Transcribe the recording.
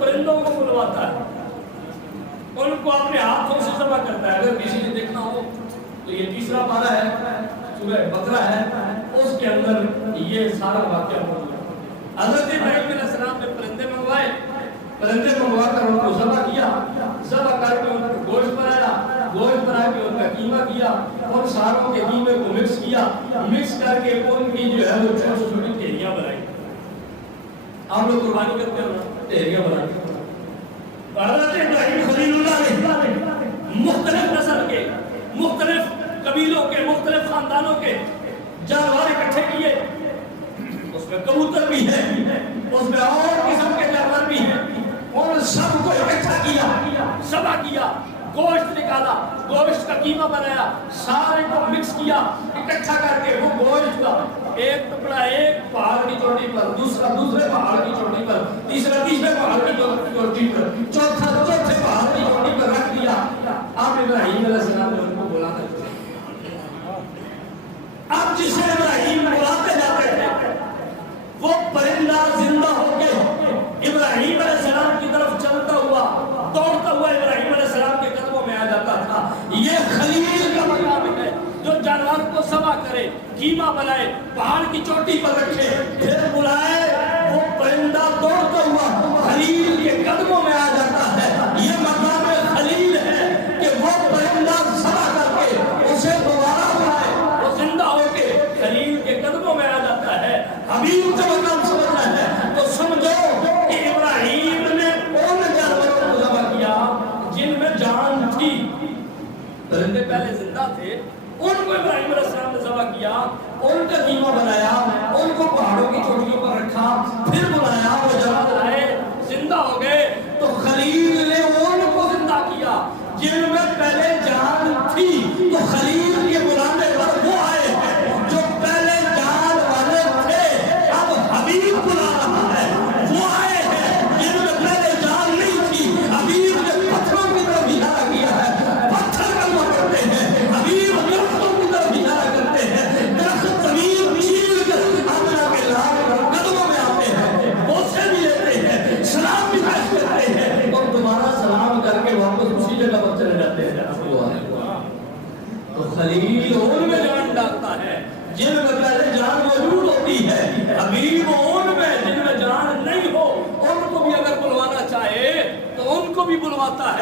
پرندوں کو بلواتا ہے، ان کو اپنے ہاتھوں سے ذبح کرتا ہے۔ اگر کسی نے دیکھنا ہو تو یہ تیسرا پارہ ہے سورہ بقرہ ہے، اس کے اندر یہ سارا واقعہ موجود ہے۔ حضرت ابراہیم علیہ السلام نے پرندے منگوا کر ان کو ذبح کیا، ذبح کر کے ان کو گوشت بنایا، گوشت بنا کے ان کا قیمہ کیا، ان ساروں کے قیمے کو مکس کیا، مکس کر کے ان کی جو ہے وہ چھوٹی چھوٹی ٹھیلیاں بنائی۔ آپ لوگ قربانی کرتے ہو نا، ٹھیلیاں بنائی۔ حضرت ابراہیم خلیل اللہ نے مختلف نسل کے، مختلف قبیلوں کے، مختلف خاندانوں کے جانور اکٹھے کیے، اس میں کبوتر بھی ہے، اس میں اور قسم کے جانور بھی ہیں، اور سب کو اکٹھا کیا، ذبح کیا، گوشت نکالا، گوشت کا قیمہ بنایا، سارے کو مکس کیا، اکٹھا کر کے وہ گوشت کا ایک ٹکڑا ایک پہاڑ کی چوٹی پر، دوسرا دوسرے پہاڑ کی چوٹی پر، تیسرا تیسرے پہاڑ کی چوٹی پر، چوتھا چوتھے پہاڑ کی چوٹی پر رکھ دیا۔ اب ابراہیم علیہ السلام نے ان کو بلانا چاہا، اب جسے ابراہیم بلاتے جاتے تھے وہ پرندہ زندہ ہو کے ابراہیم علیہ السلام کی طرف چلتا ہوا، دوڑتا ہوا ابراہیم علیہ السلام کے قدموں میں آ جاتا تھا۔ یہ خلیل کا مقام ہے جو جانور کو ذبح کرے، قیمہ بنائے، پہاڑ کی چوٹی پر رکھے، پھر بلائے، وہ پرندہ دوڑتا ہوا خلیل کے قدموں میں آ جاتا ہے۔ یہ مقام خلیل ہے کہ وہ پرندہ ذبح کر کے اسے دوبارہ بلائے، وہ زندہ ہو کے خلیل کے قدموں میں آ جاتا ہے۔ حبیب کا مقام سمجھنا ہے تو سمجھو کہ ابراہیم نے ان جانوروں کو ذبح کیا جن میں جان تھی۔ پرندے پہلے زندہ تھے، ان کو ابراہیم علیہ السلام نے ذبح کیا، ان کا قیمہ بنایا، ان کو پہاڑوں کی چوٹیوں پر رکھا، پھر بلایا، وہ جب آئے زندہ ہو گئے تو خلیل نے ان کو زندہ کیا جن میں پہلے جان تھی۔ تو خلیل کے بلانے پر وہ آئے ہیں جو پہلے جان والے تھے، اب حبیب بلا رہا ہے۔ وہ آئے ہیں جن میں پہلے جان نہیں تھی، حبیب نے پتھروں کی طرف اشارہ کیا ہے، پتھر کلمہ کرتے ہیں، حبیب درختوں کی طرف اشارہ کرتے ہیں، درخت زمین چیر کر آمنہ کے لال قدموں میں آتے ہیں، بوسے بھی لیتے ہیں، سلام بھی پیش کرتے ہیں، اور دوبارہ سلام کر کے واپس اسی جگہ پر چلے جاتے ہیں۔ تو خلیل ان میں جان ڈالتا ہے جن میں پہلے جان موجود ہوتی ہے، حبیب ان میں جن میں جان نہیں ہو ان کو بھی اگر بلوانا چاہے تو ان کو بھی بلواتا ہے۔